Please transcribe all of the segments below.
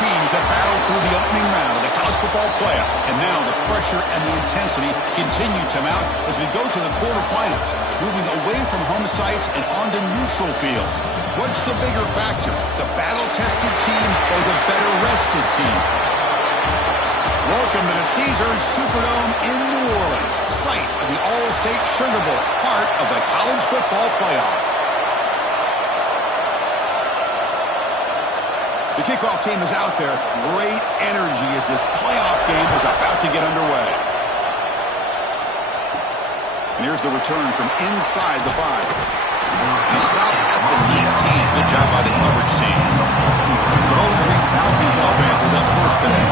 teams have battled through the opening round of the college football playoff, and now the pressure and the intensity continue to mount as we go to the quarterfinals, moving away from home sites and onto neutral fields. What's the bigger factor, the battle-tested team or the better-rested team? Welcome to the Caesars Superdome in New Orleans, site of the All-State Sugar Bowl, part of the college football playoff. The kickoff team is out there. Great energy as this playoff game is about to get underway. And here's the return from inside the 5. He stopped at the 19. Good job by the coverage team. The Bowling Green Falcons offense is up first today.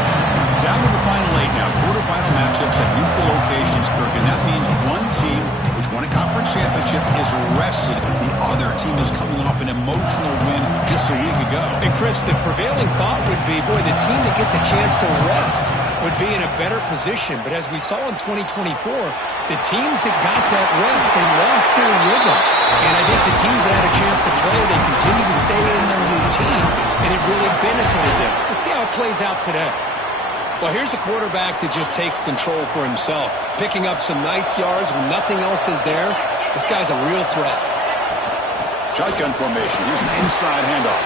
Down to the final 8 now. Quarterfinal matchups at neutral locations, Kirk. And that means one team, which won a conference championship, is rested. The other team is coming off an emotional win just a week ago. And Chris, the prevailing thought would be, boy, the team that gets a chance to rest would be in a better position. But as we saw in 2024, the teams that got that rest, they lost their rhythm. And I think the teams that had a chance to play, they continue to stay in their routine, and it really benefited them. Let's see how it plays out today. Well, here's a quarterback that just takes control for himself, picking up some nice yards when nothing else is there. This guy's a real threat. Shotgun formation. Here's an inside handoff.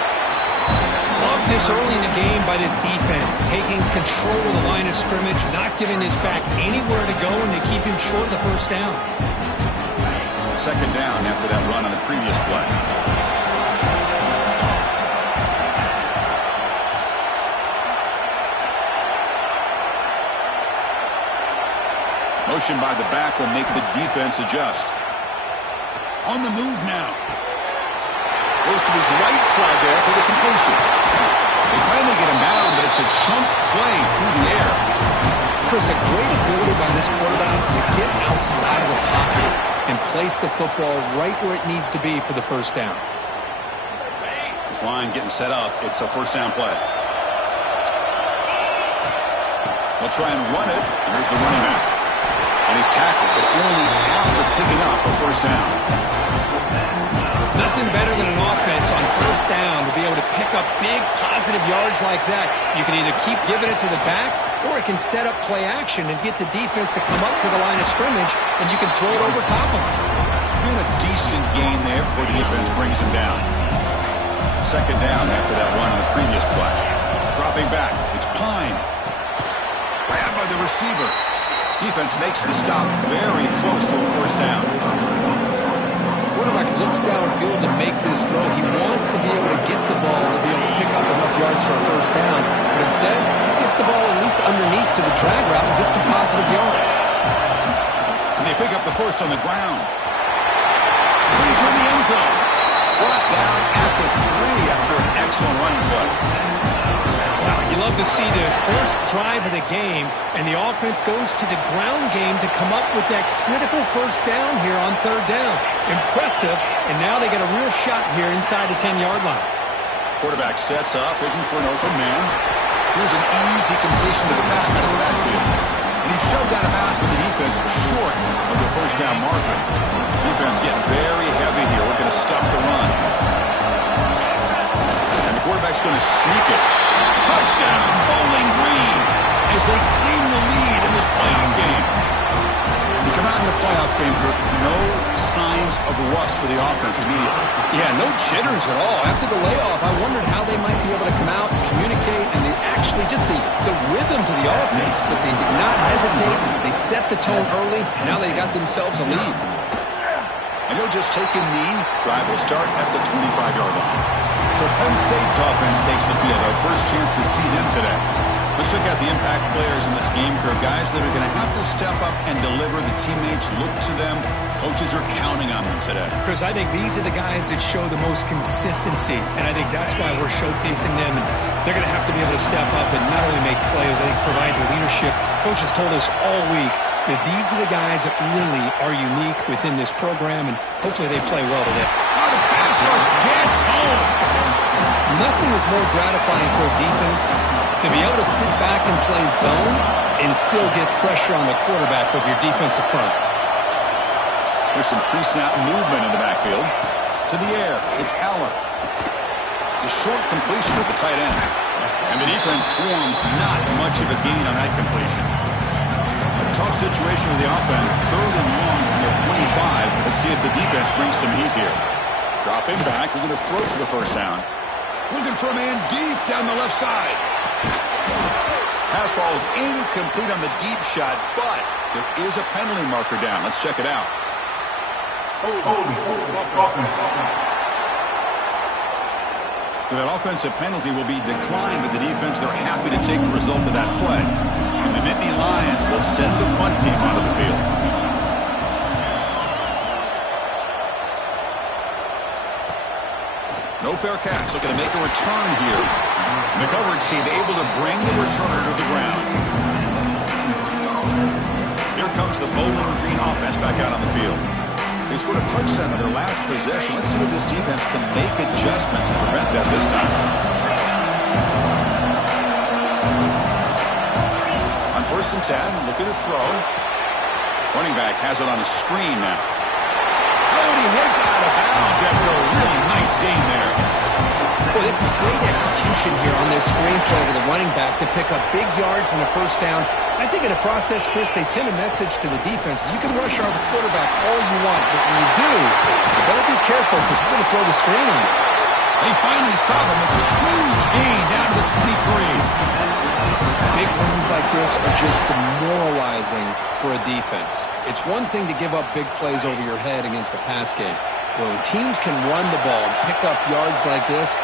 Love this early in the game by this defense, taking control of the line of scrimmage, not giving this back anywhere to go, and they keep him short of the first down. Second down after that run on the previous play. Motion by the back will make the defense adjust. On the move now. Goes to his right side there for the completion. They finally get him down, but it's a chunk play through the air. Chris, a great ability by this quarterback to get outside of the pocket and place the football right where it needs to be for the first down. This line getting set up. It's a first down play. They'll try and run it. Here's the running back. And he's tackled, but only after picking up a first down. Nothing better than an offense on first down to be able to pick up big positive yards like that. You can either keep giving it to the back, or it can set up play action and get the defense to come up to the line of scrimmage, and you can throw it over top of them. Doing a decent gain there before the defense brings him down. Second down after that run on the previous play. Dropping back. It's Pine. Grabbed by the receiver. Defense makes the stop very close to a first down. Quarterback looks downfield to make this throw. He wants to be able to get the ball to be able to pick up enough yards for a first down. But instead, he gets the ball at least underneath to the drag route and gets some positive yards. And they pick up the first on the ground. Clean to the end zone. Brought down at the 3 after an excellent running play. Wow, you love to see this. First drive of the game, and the offense goes to the ground game to come up with that critical first down here on third down. Impressive, and now they get a real shot here inside the 10-yard line. Quarterback sets up, looking for an open man. Here's an easy completion to the back out of the backfield. And he's shoved out of bounds with the defense short of the first down marker. Defense getting very heavy here. We're going to stuff the run. And the quarterback's going to sneak it. Touchdown, Bowling Green, as they claim the lead in this playoff game. We come out in the playoff game, Kirk, no signs of rust for the offense immediately. Yeah, no jitters at all. After the layoff, I wondered how they might be able to come out, communicate, and they actually just the rhythm to the offense, but they did not hesitate. They set the tone early. Now they got themselves a lead. And he'll just take a knee. Drive will start at the 25-yard line. So Penn State's offense takes the field. Our first chance to see them today. Let's check out the impact players in this game, Kirk. Guys that are going to have to step up and deliver. The teammates look to them. Coaches are counting on them today. Chris, I think these are the guys that show the most consistency, and I think that's why we're showcasing them. And they're going to have to be able to step up and not only make plays, I think provide the leadership. Coaches told us all week that these are the guys that really are unique within this program, and hopefully they play well today. Oh, the pass rush gets home. Nothing is more gratifying for a defense to be able to sit back and play zone and still get pressure on the quarterback with your defensive front. There's some pre-snap movement in the backfield. To the air, it's Allen. a short completion at the tight end. And the defense swarms not much of a gain on that completion. A tough situation with the offense. 3rd and long from their 25. Let's see if the defense brings some heat here. Dropping back. We're going to throw for the first down. Looking for a man deep down the left side. Pass falls incomplete on the deep shot, but there is a penalty marker down. Let's check it out. So that offensive penalty will be declined by the defense. They're happy to take the result of that play. And the Nittany Lions will send the punt team onto the field. No fair catch. Looking to make a return here. And the coverage team able to bring the returner to the ground. Here comes the Bowling Green offense back out on the field. They scored a touchdown on their last possession. Let's see if this defense can make adjustments and prevent that this time. On 1st and 10, looking to throw. Running back has it on a screen now. Oh, and he heads out of bounds after a really nice gain there. Boy, this is great execution here on this screen play to the running back to pick up big yards and a first down. I think in the process, Chris, they send a message to the defense. You can rush our quarterback all you want, but when you do, you better be careful because we're going to throw the screen on you. They finally stop him. It's a huge gain down to the 23. Big runs like this are just demoralizing for a defense. It's one thing to give up big plays over your head against the pass game. When teams can run the ball and pick up yards like this,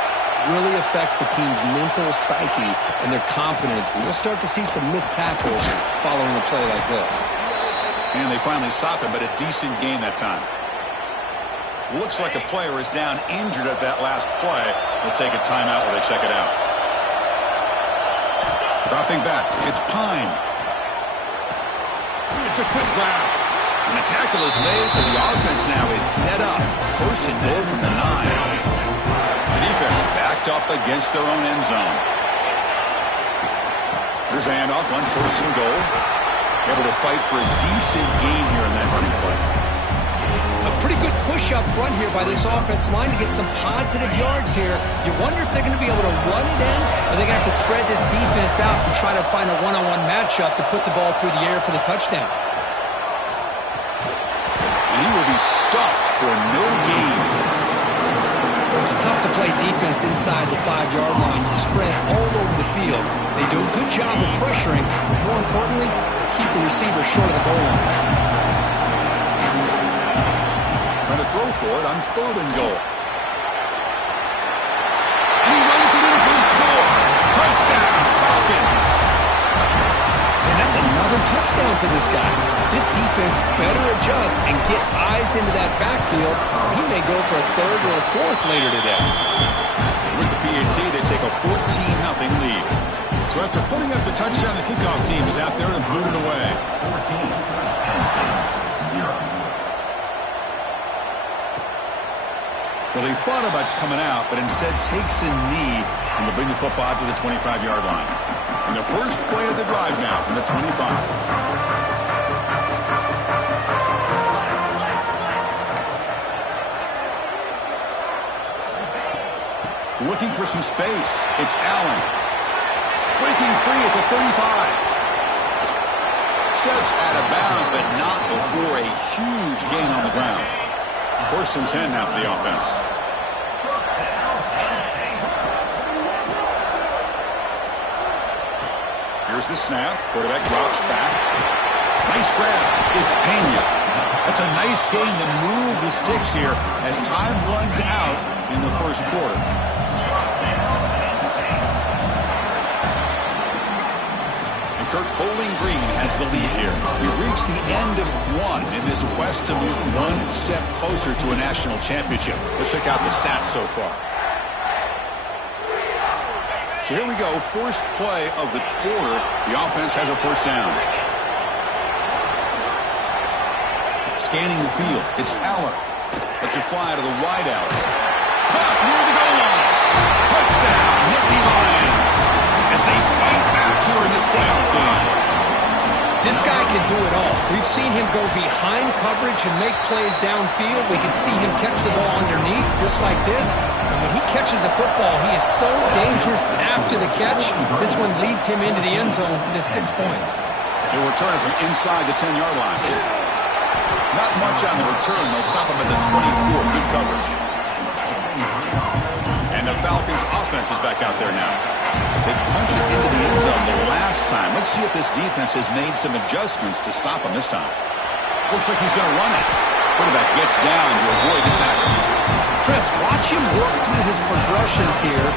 really affects the team's mental psyche and their confidence. And you'll start to see some missed tackles following a play like this. And they finally stop him, but a decent gain that time. Looks like a player is down injured at that last play. We'll take a timeout while they check it out. Dropping back. It's Pine. It's a quick grab. And the tackle is made, but the offense now is set up. 1st and goal from the 9. The defense backed up against their own end zone. Here's the handoff on 1st and goal. Able to fight for a decent gain here in that running play. A pretty good push up front here by this offense line to get some positive yards here. You wonder if they're going to be able to run it in, or they're going to have to spread this defense out and try to find a one-on-one matchup to put the ball through the air for the touchdown. And he will be stuffed for no gain. It's tough to play defense inside the 5-yard line. Spread all over the field. They do a good job of pressuring, but more importantly, they keep the receiver short of the goal line. Trying to throw for it on 3rd and goal. And he runs it in for the score. Touchdown, Falcons. And that's another touchdown for this guy. This defense better adjust and get eyes into that backfield. He may go for a 3rd or a 4th later today. With the PAT, they take a 14-0 lead. So after putting up the touchdown, the kickoff team is out there and boot it away. 14-0. Well, he thought about coming out, but instead takes a knee and will bring the football to the 25-yard line. And the first play of the drive now from the 25. Looking for some space. It's Allen. Breaking free at the 35. Steps out of bounds, but not before a huge gain on the ground. 1st and 10 now for the offense. Here's the snap. Quarterback drops back. Nice grab. It's Penn. That's a nice gain to move the sticks here as time runs out in the 1st quarter. And Kirk, Bowling Green has the lead here. We've reached the end of one in this quest to move one step closer to a national championship. Let's check out the stats so far. So here we go, first play of the quarter. The offense has a first down. Scanning the field, it's Aller. Lets it fly to the wideout. Caught near the goal line. Touchdown, Nittany Lions, as they fight back here in this playoff game. This guy can do it all. We've seen him go behind coverage and make plays downfield. We can see him catch the ball underneath just like this. And when he catches a football, he is so dangerous after the catch. This one leads him into the end zone for the 6 points. He'll return it from inside the 10-yard line. Not much on the return. They'll stop him at the 24. Good coverage. And the Falcons' offense is back out there now. They punch it into the end zone the last time. Let's see if this defense has made some adjustments to stop him this time. Looks like he's going to run it. Quarterback gets down to avoid the tackle. Chris, watch him work through his progressions here.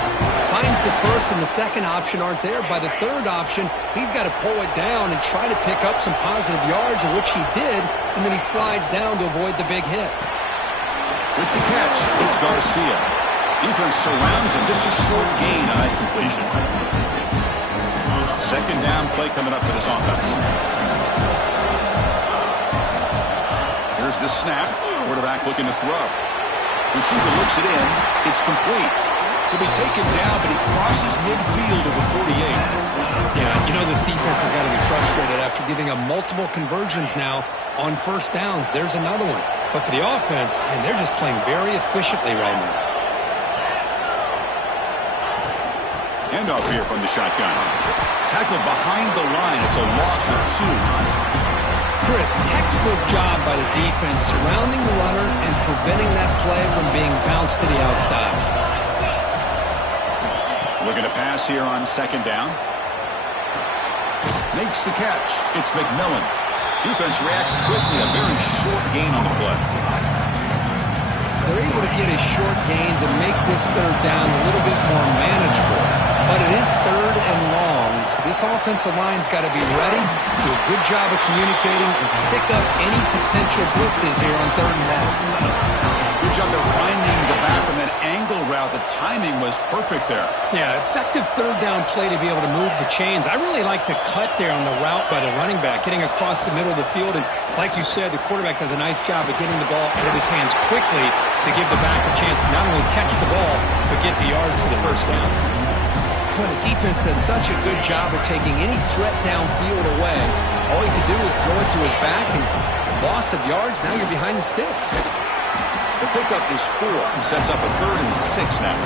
Finds the first and the second option aren't there. By the third option, he's got to pull it down and try to pick up some positive yards, of which he did, and then he slides down to avoid the big hit. With the catch, it's Garcia. Defense surrounds him. Just a short gain on that completion. Second down play coming up for this offense. Here's the snap. Quarterback looking to throw. Receiver looks it in. It's complete. He'll be taken down, but he crosses midfield of the 48. Yeah, you know this defense has got to be frustrated after giving up multiple conversions now on first downs. There's another one. But for the offense, and they're just playing very efficiently right now. Handoff here from the shotgun. Tackled behind the line. It's a loss of 2. Chris, textbook job by the defense surrounding the runner and preventing that play from being bounced to the outside. Looking to pass here on second down. Makes the catch. It's McMillan. Defense reacts quickly. A very short gain on the play. They're able to get a short gain to make this third down a little bit more manageable. But it is third and long, so this offensive line's got to be ready, do a good job of communicating, and pick up any potential blitzes here on third and long. Good job there finding the back on that angle route. The timing was perfect there. Yeah, effective third down play to be able to move the chains. I really like the cut there on the route by the running back, getting across the middle of the field. And like you said, the quarterback does a nice job of getting the ball out of his hands quickly to give the back a chance to not only catch the ball, but get the yards for the first down. Boy, the defense does such a good job of taking any threat downfield away. All he could do is throw it to his back, and loss of yards, now you're behind the sticks. The pickup is 4. Sets up a 3rd and 6 now.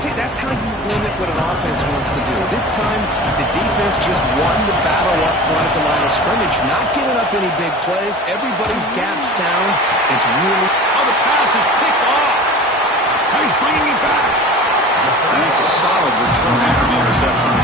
See, that's how you limit what an offense wants to do. This time, the defense just won the battle up front at the line of scrimmage, not giving up any big plays. Everybody's gap sound. It's really... Oh, the pass is picked off. Now he's bringing it back. And that's a solid return after the interception.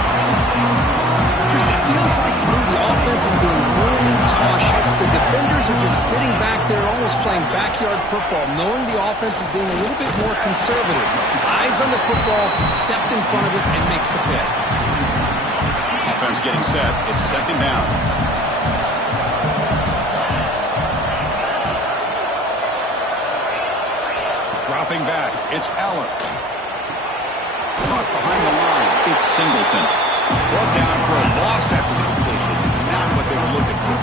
Chris, it feels like to me the offense is being really cautious. The defenders are just sitting back there almost playing backyard football, knowing the offense is being a little bit more conservative. Eyes on the football, stepped in front of it, and makes the pick. Offense getting set. It's second down. Dropping back. It's Allen. Caught behind the line. It's Singleton. Brought down for a loss after the completion. Not what they were looking for.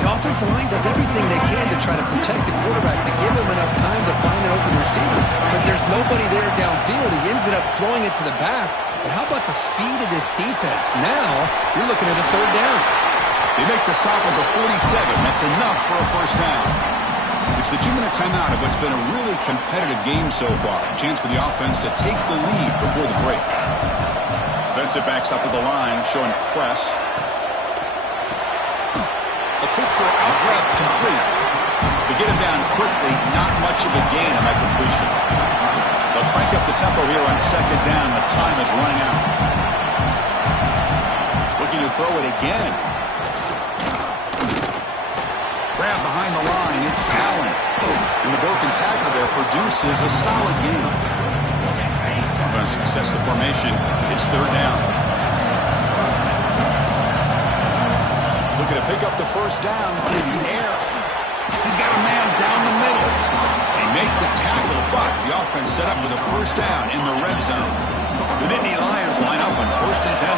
The offensive line does everything they can to try to protect the quarterback, to give him enough time to find an open receiver. But there's nobody there downfield. He ends up throwing it to the back. But how about the speed of this defense? Now, you're looking at a third down. They make the stop at the 47. That's enough for a first down. It's the 2-minute timeout of what's been a really competitive game so far. Chance for the offense to take the lead before the break. Defensive backs up at the line, showing press. A quick throw out left, complete. To get him down quickly, not much of a gain on that completion. They'll crank up the tempo here on second down. The time is running out. Looking to throw it again. Grab behind the line, it's Allen. And the broken tackle there produces a solid gain. Offense sets the formation. It's third down. Looking to pick up the first down in the air. He's got a man down the middle. They make the tackle, but the offense set up with a first down in the red zone. The Nittany Lions line up on 1st and 10.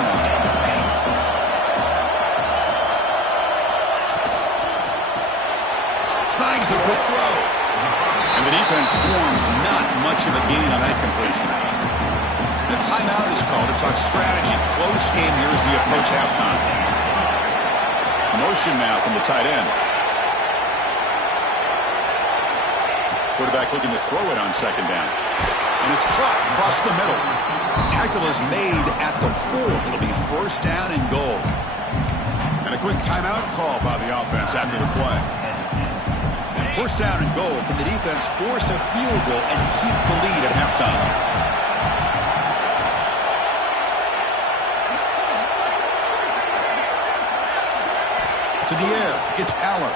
Slides a quick throw. And the defense swarms, not much of a gain on that completion. The timeout is called to talk strategy. Close game here as we approach halftime. Motion now from the tight end. Quarterback looking to throw it on second down. And it's caught across the middle. Tackle is made at the 4. It'll be first down and goal. And a quick timeout call by the offense after the play. First down and goal. Can the defense force a field goal and keep the lead at halftime? To the air. It's Aller.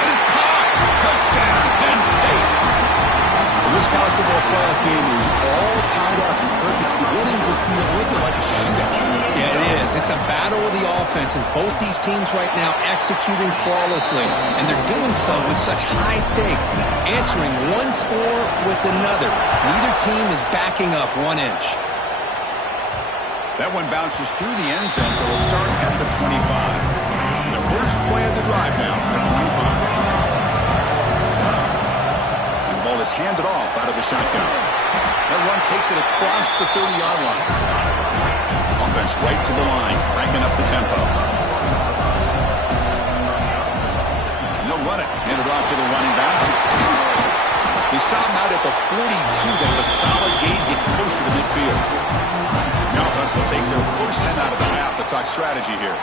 And it's caught. Touchdown, Penn State. Well, this college football playoff game is all tied up. And Kirk, it's beginning to feel a little bit like a shootout. Yeah, it is. It's a battle of the offenses. Both these teams right now executing flawlessly. And they're doing so with such high stakes. Answering one score with another. Neither team is backing up 1 inch. That one bounces through the end zone, so they'll start at the 25. The first play of the drive now at 25. Ball is handed off out of the shotgun. That one takes it across the 30-yard line. Offense right to the line, cranking up the tempo. And they'll run it. Handed off to the running back. He stopped out at the 42. That's a solid gain, get closer to midfield. The offense will take their first 10 out of the half to talk strategy here.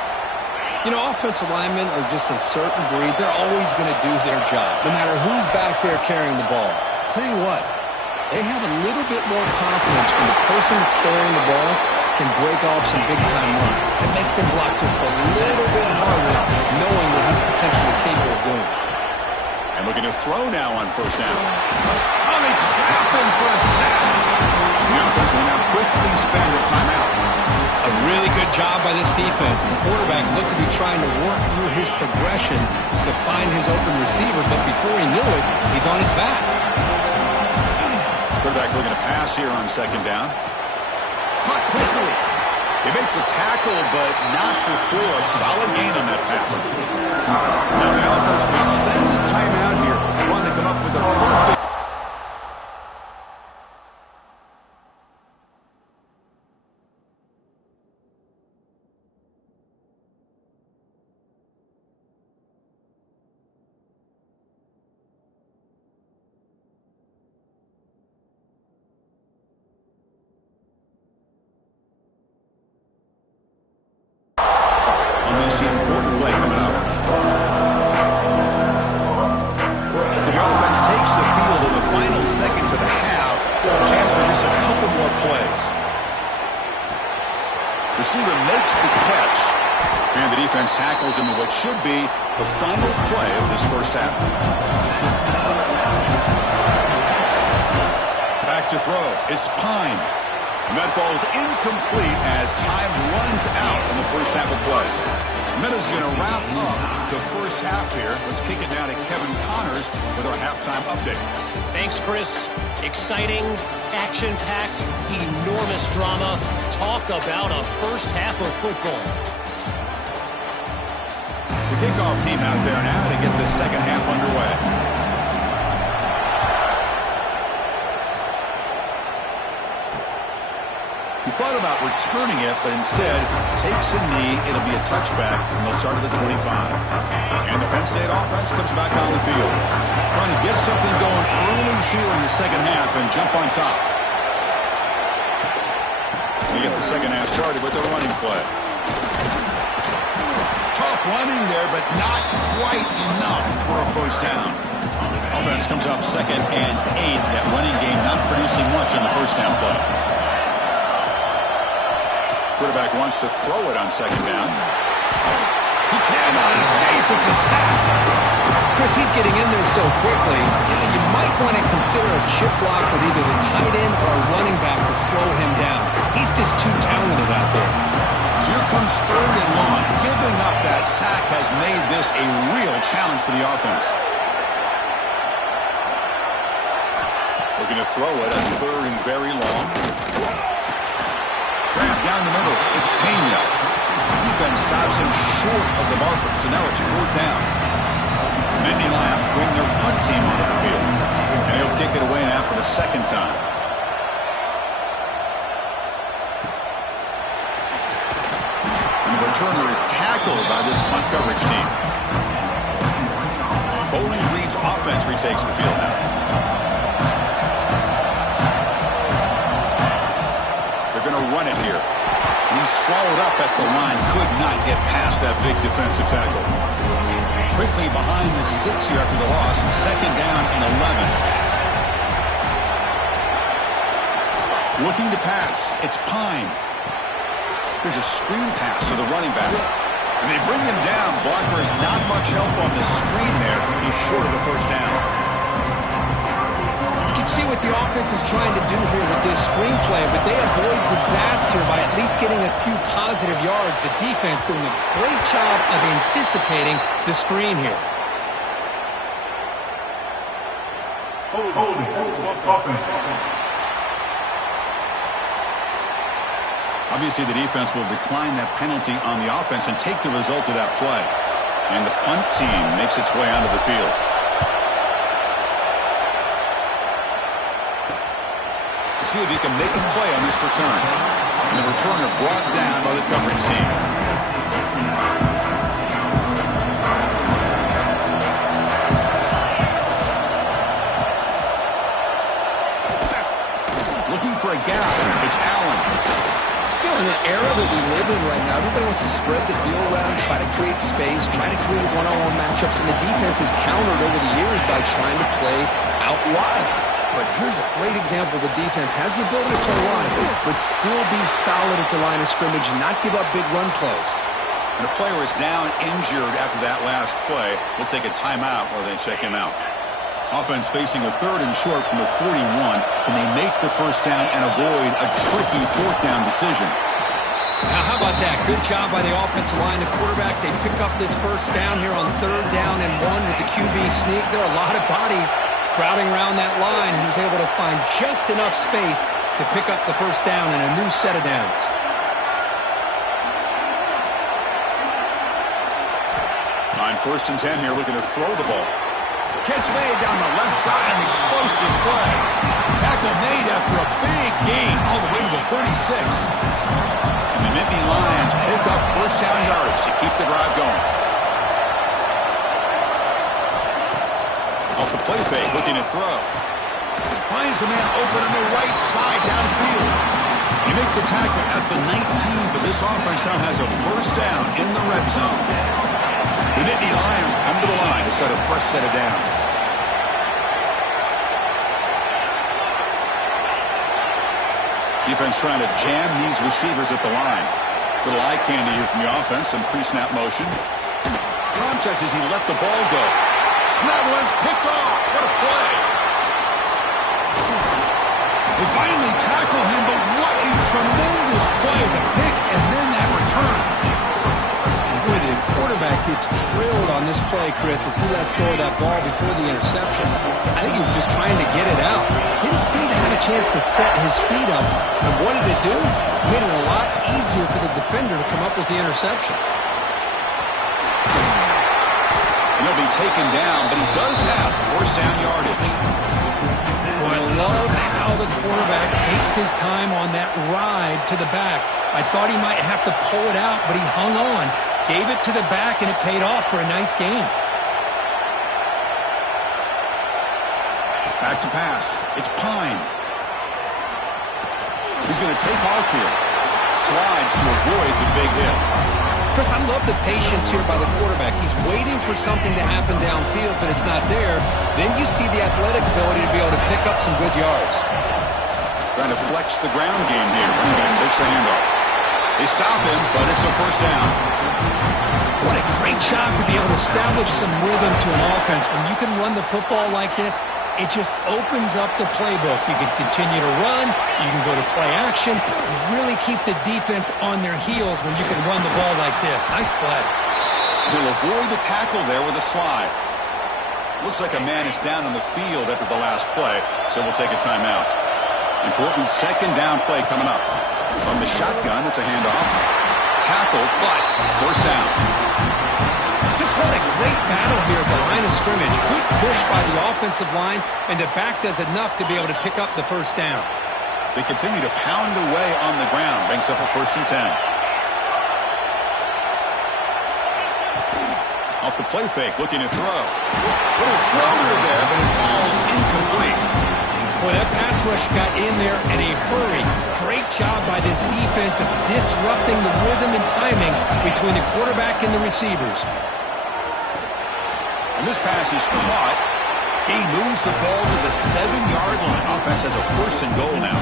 You know, offensive linemen are just a certain breed. They're always going to do their job, no matter who's back there carrying the ball. I'll tell you what, they have a little bit more confidence when the person that's carrying the ball can break off some big-time runs. It makes them block just a little bit harder, knowing what he's potentially capable of doing. And looking to throw now on first down. Oh, they trap him for a sack. The offense will now quickly spend a timeout. A really good job by this defense. The quarterback looked to be trying to work through his progressions to find his open receiver, but before he knew it, he's on his back. Quarterback looking to pass here on second down. Caught quickly. They make the tackle, but not before a solid gain on that pass. Now the offense will spend the timeout here, trying to come up with a perfect. This important play coming up. So the offense takes the field in the final seconds of the half. Chance for just a couple more plays. Receiver makes the catch. And the defense tackles him in what should be the final play of this first half. Back to throw. It's Pine. And that falls incomplete as time runs out in the first half of play. Minutes going to wrap up the first half here. Let's kick it down to Kevin Connors with our halftime update. Thanks, Chris. Exciting, action-packed, enormous drama. Talk about a first half of football. The kickoff team out there now to get the second half underway. He thought about returning it, but instead takes a knee. It'll be a touchback, and they'll start at the 25. And the Penn State offense comes back on the field, trying to get something going early here in the second half and jump on top. You get the second half started with a running play. Tough running there, but not quite enough for a first down. Offense comes up 2nd and 8. That running game not producing much on the first down play. Quarterback wants to throw it on second down. He cannot escape. It's a sack. Chris, he's getting in there so quickly. You might want to consider a chip block with either the tight end or a running back to slow him down. He's just too talented out there. So here comes 3rd and long. Giving up that sack has made this a real challenge for the offense. Looking to throw it at 3rd and very long. Grab down the middle. It's Pena. Defense stops him short of the marker. So now it's 4th down. Nittany Lions bring their punt team onto the field. And he'll kick it away now for the 2nd time. Number returner is tackled by this punt coverage team. Bowling Green's offense retakes the field now. They're going to run it here. He's swallowed up at the line. Could not get past that big defensive tackle. Quickly behind the sticks here after the loss. Second down and 11. Looking to pass. It's Pine. There's a screen pass to the running back. And they bring him down. Blockers not much help on the screen there. He's short of the first down. You can see what the offense is trying to do here with this screenplay, but they avoid disaster by at least getting a few positive yards. The defense doing a great job of anticipating the screen here. Obviously, the defense will decline that penalty on the offense and take the result of that play. And the punt team makes its way onto the field. See if he can make a play on this return. And the returner brought down by the coverage team. Looking for a gap. It's Allen. You know, in the era that we live in right now, everybody wants to spread the field around, try to create space, try to create one-on-one matchups, and the defense has countered over the years by trying to play out wide. But here's a great example. The defense has the ability to play wide, but still be solid at the line of scrimmage and not give up big run plays. And the player is down injured after that last play. We'll take a timeout while they check him out. Offense facing a 3rd and short from the 41. Can they make the first down and avoid a tricky 4th down decision? Now, how about that? Good job by the offensive line. The quarterback, they pick up this first down here on 3rd down and 1 with the QB sneak. There are a lot of bodies crowding around that line. He was able to find just enough space to pick up the first down in a new set of downs. On 1st and 10 here, looking to throw the ball. Catch made down the left side, an explosive play. Tackle made after a big gain all the way to the 36. And the Nittany Lions pick up first down yards to keep the drive going. Off the play fake, looking to throw. Finds a man open on the right side downfield. You make the tackle at the 19, but this offense now has a first down in the red zone. The Nittany Lions come to the line to set a fresh set of downs. Defense trying to jam these receivers at the line. Little eye candy here from the offense, some pre-snap motion. Contact as he let the ball go. And that one's picked off. What a play. They finally tackle him, but what a tremendous play. The pick and then that return. Boy, the quarterback gets drilled on this play, Chris, as he lets go of that ball before the interception. I think he was just trying to get it out. Didn't seem to have a chance to set his feet up. And what did it do? Made it a lot easier for the defender to come up with the interception. He'll be taken down, but he does have first down yardage. Boy, I love how the quarterback takes his time on that ride to the back. I thought he might have to pull it out, but he hung on. Gave it to the back, and it paid off for a nice gain. Back to pass. It's Pine. He's going to take off here. Slides to avoid the big hit. Chris, I love the patience here by the quarterback. He's waiting for something to happen downfield, but it's not there. Then you see the athletic ability to be able to pick up some good yards. Trying to flex the ground game here. Running back takes the handoff. They stop him, but it's a first down. What a great job to be able to establish some rhythm to an offense. When you can run the football like this, it just opens up the playbook. You can continue to run. You can go to play action. You really keep the defense on their heels when you can run the ball like this. Nice play. He'll avoid the tackle there with a slide. Looks like a man is down on the field after the last play, so we'll take a timeout. Important second down play coming up. From the shotgun, it's a handoff. Tackle, but first down. Just what a great battle here at the line of scrimmage. Good push by the offensive line, and the back does enough to be able to pick up the first down. They continue to pound away on the ground. Brings up a 1st and 10. Off the play fake, looking to throw. Little floater there, but it falls incomplete. Boy, that pass rush got in there in a hurry. Great job by this defense of disrupting the rhythm and timing between the quarterback and the receivers. And this pass is caught. He moves the ball to the 7-yard line. Offense has a 1st and goal now.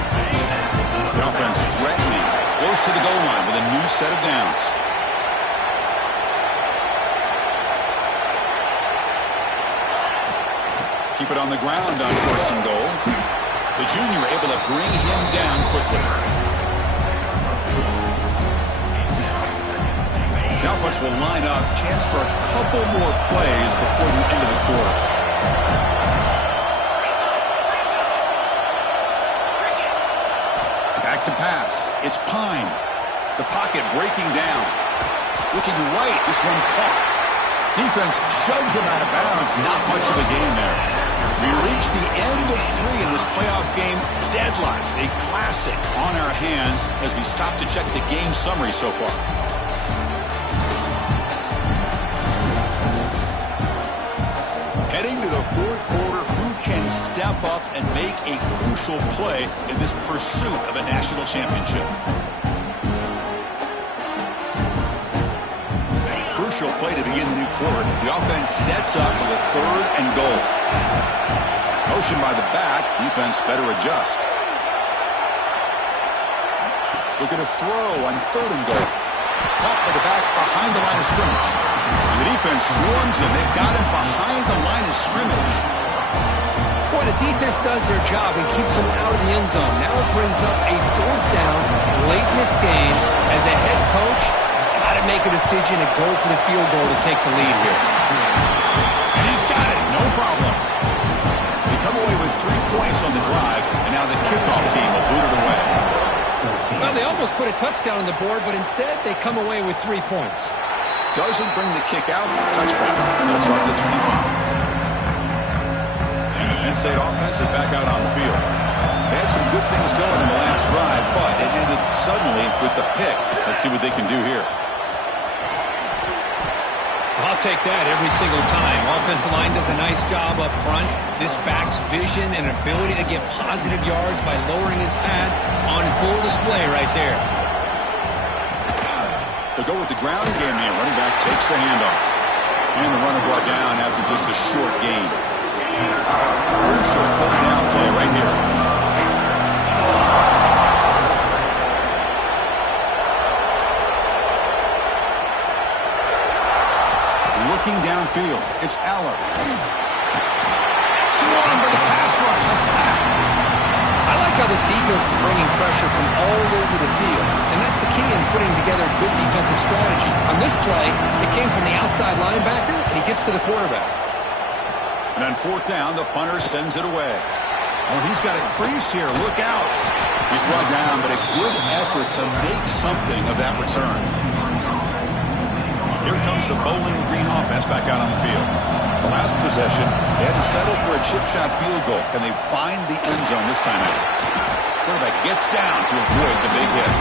The offense threatening close to the goal line with a new set of downs. Keep it on the ground on 1st and goal. The junior able to bring him down quickly. The offense will line up. Chance for a couple more plays before the end of the quarter. Back to pass. It's Pine. The pocket breaking down. Looking right. This one caught. Defense shoves him out of bounds. Not much of a gain there. We reach the end of 3 in this playoff game. Deadlock. A classic on our hands as we stop to check the game summary so far. Heading to the 4th quarter, who can step up and make a crucial play in this pursuit of a national championship? Crucial play to begin the new quarter. The offense sets up with a 3rd and goal. Motion by the back. Defense better adjust. Looking to throw on 3rd and goal. Caught by the back behind the line of scrimmage. And the defense swarms him. They've got him behind the line of scrimmage. Boy, the defense does their job and keeps them out of the end zone. Now it brings up a 4th down late in this game. As a head coach, you've got to make a decision and go for the field goal to take the lead here. And he's got it. No problem. They come away with 3 points on the drive, and now the kickoff team will boot it away. Well, they almost put a touchdown on the board, but instead they come away with 3 points. Doesn't bring the kick out. Touchback. And they'll start at the 25. And the Penn State offense is back out on the field. They had some good things going in the last drive, but it ended suddenly with the pick. Let's see what they can do here. I'll take that every single time. Offensive line does a nice job up front. This back's vision and ability to get positive yards by lowering his pads on full display right there. They'll go with the ground game here. Running back takes the handoff. And the runner brought down after just a short gain. Crucial 3rd down play right here. Looking downfield, it's Aller. Swarmed by the pass rush, a sack. I like how this defense is bringing pressure from all over the field, and that's the key in putting together a good defensive strategy. On this play, it came from the outside linebacker, and he gets to the quarterback. And on 4th down, the punter sends it away. Oh, he's got a crease here. Look out. He's brought down, but a good effort to make something of that return. Here comes the Bowling Green offense back out on the field. The last possession, they had to settle for a chip shot field goal. Can they find the end zone this time out? Quarterback gets down to avoid the big hit.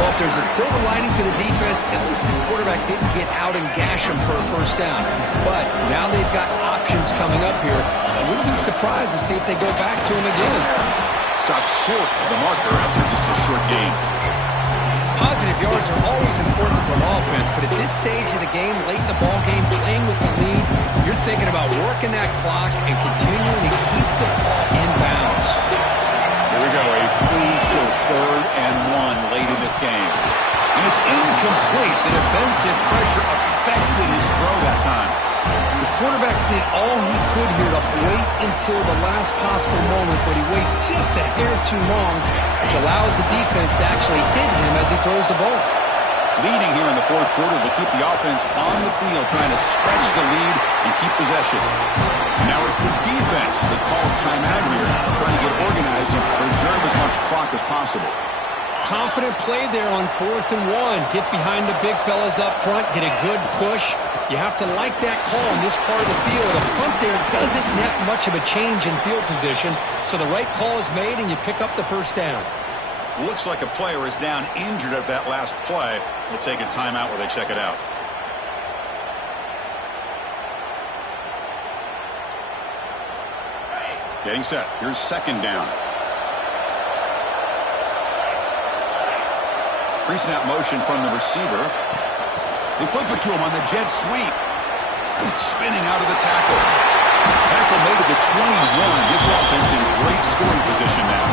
Well, if there's a silver lining for the defense, at least this quarterback didn't get out and gash him for a 1st down. But now they've got options coming up here. I wouldn't be surprised to see if they go back to him again. Stopped short of the marker after just a short gain. Positive yards are always important for an offense, but at this stage of the game, late in the ball game, playing with the lead, you're thinking about working that clock and continuing to keep the ball in bounds. Here we go, a crucial 3rd and 1 late in this game. And it's incomplete. The defensive pressure affected his throw that time. The quarterback did all he could here to wait until the last possible moment, but he waits just a hair too long, which allows the defense to actually hit him as he throws the ball. Leading here in the 4th quarter, they keep the offense on the field, trying to stretch the lead and keep possession. Now it's the defense that calls timeout here, trying to get organized and preserve as much clock as possible. Confident play there on 4th and 1. Get behind the big fellas up front, get a good push. You have to like that call in this part of the field. A punt there doesn't net much of a change in field position, so the right call is made and you pick up the 1st down. Looks like a player is down injured at that last play. We'll take a timeout while they check it out. Getting set. Here's second down. Pre-snap motion from the receiver. They flip it to him on the jet sweep. Spinning out of the tackle. Tackle made at the 21. This offense in great scoring position now.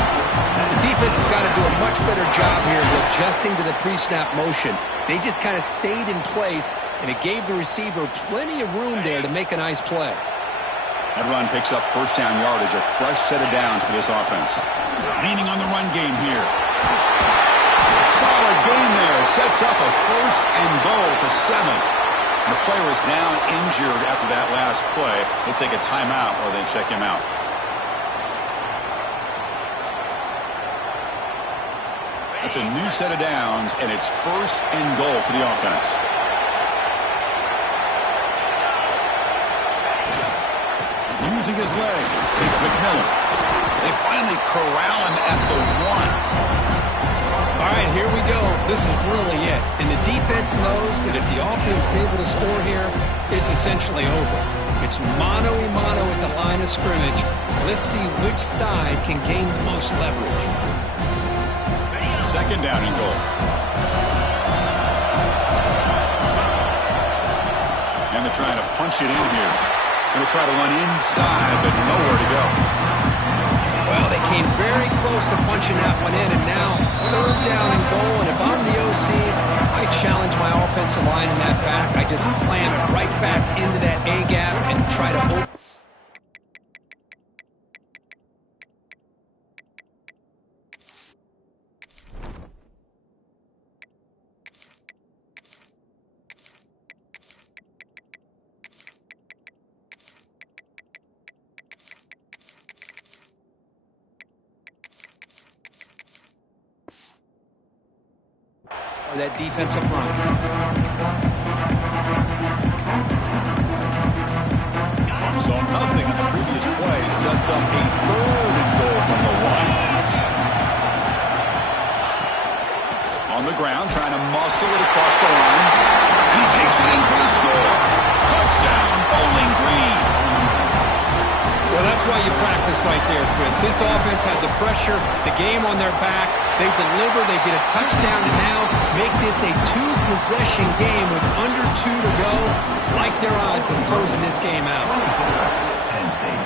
The defense has got to do a much better job here of adjusting to the pre-snap motion. They just kind of stayed in place, and it gave the receiver plenty of room there to make a nice play. That run picks up first down yardage, a fresh set of downs for this offense. Leaning on the run game here. Solid gain there. Sets up a first and goal at the 7. The player is down injured after that last play. They'll take a timeout or they check him out. That's a new set of downs, and it's first and goal for the offense. Using his legs, it's McMillan. They finally corral him at the 1. All right, here we go. This is really it. And the defense knows that if the offense is able to score here, it's essentially over. It's mano-a-mano at the line of scrimmage. Let's see which side can gain the most leverage. Second down and goal. And they're trying to punch it in here. Going to try to run inside, but nowhere to go. Well, they came very close to punching that one in, and now third down and goal. And if I'm the OC, I challenge my offensive line in that back. I just slam it right back into that A-gap and try to open. That defensive front. So nothing in the previous play sets up a third and goal from the 1. On the ground, trying to muscle it across the line. And he takes it in for the score. Touchdown, Bowling Green. Well, that's why you practice right there, Chris. This offense had the pressure, the game on their back. They deliver, they get a touchdown, and now make this a 2-possession game with under 2 to go. Like their odds of closing this game out. Penn State,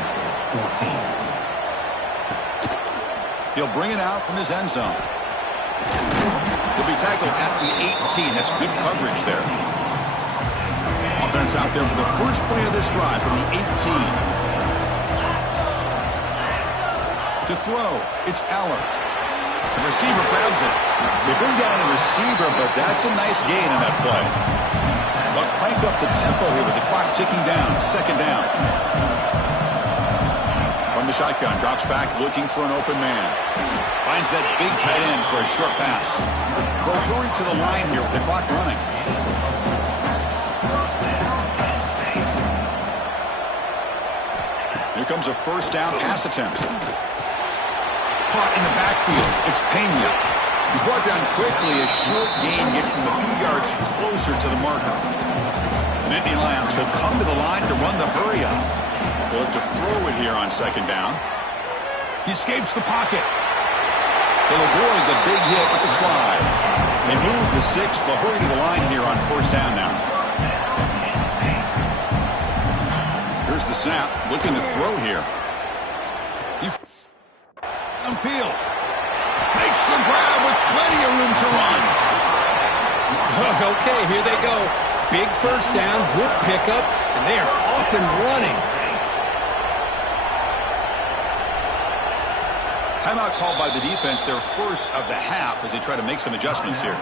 14. He'll bring it out from his end zone. He'll be tackled at the 18. That's good coverage there. Offense out there for the first play of this drive from the 18. To throw, it's Aller. The receiver grabs it. They bring down the receiver, but that's a nice gain in that play. They'll crank up the tempo here with the clock ticking down. Second down. From the shotgun, drops back looking for an open man. Finds that big tight end for a short pass. They'll hurry to the line here with the clock running. Here comes a first down pass attempt. Caught in the backfield. It's Pena. He's brought down quickly. A short gain gets them a few yards closer to the marker. The Nittany Lions will come to the line to run the hurry up. They'll look to throw it here on second down. He escapes the pocket. They'll avoid the big hit with the slide. They move the 6. They'll hurry to the line here on first down now. Here's the snap. Looking to throw here. Downfield. Makes the grab with plenty of room to run. Okay, here they go. Big first down, good pickup, and they are off and running. Timeout called by the defense, their first of the half as they try to make some adjustments here.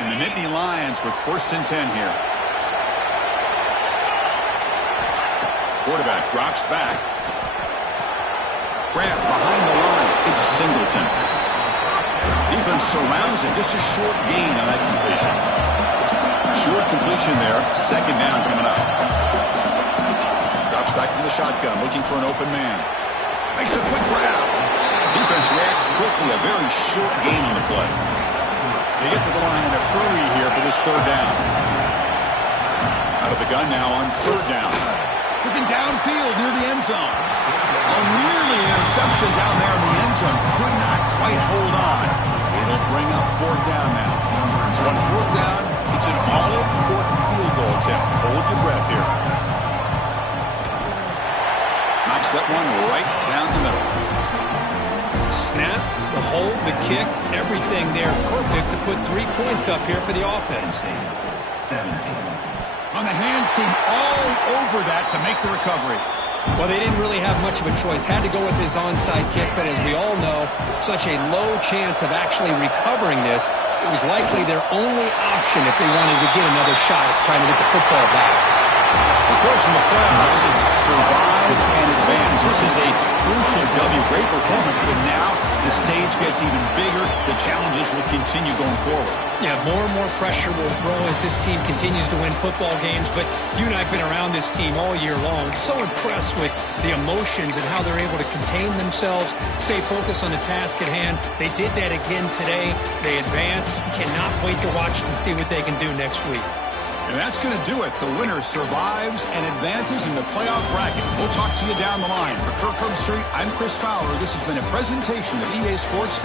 And the Nittany Lions with first and 10 here. Quarterback drops back. Grant behind the line. It's Singleton. Defense surrounds it. Just a short gain on that completion. Short completion there. Second down coming up. Drops back from the shotgun, looking for an open man. Makes a quick grab. Defense reacts quickly. A very short gain on the play. They get to the line in a hurry here for this third down. Out of the gun now on third down. Looking downfield near the zone. Oh, nearly an interception down there in the end zone. Could not quite hold on. It'll bring up fourth down now. So on fourth down, it's an all-important field goal attempt. Hold your breath here. Knocks that one right down the middle. Snap, the hold, the kick, everything there perfect to put 3 points up here for the offense. 17. On the hands team all over that to make the recovery. Well, they didn't really have much of a choice. Had to go with his onside kick, but as we all know, such a low chance of actually recovering this. It was likely their only option if they wanted to get another shot at trying to get the football back. Of course, in the playoffs, it's survive and advance. This is a crucial W. Great performance, but now the stage gets even bigger. The challenges will continue going forward. Yeah, more and more pressure will grow as this team continues to win football games. But you and I have been around this team all year long. So impressed with the emotions and how they're able to contain themselves, stay focused on the task at hand. They did that again today. They advance. Cannot wait to watch and see what they can do next week. And that's going to do it. The winner survives and advances in the playoff bracket. We'll talk to you down the line. For Kirk Herbstreit, I'm Chris Fowler. This has been a presentation of EA Sports College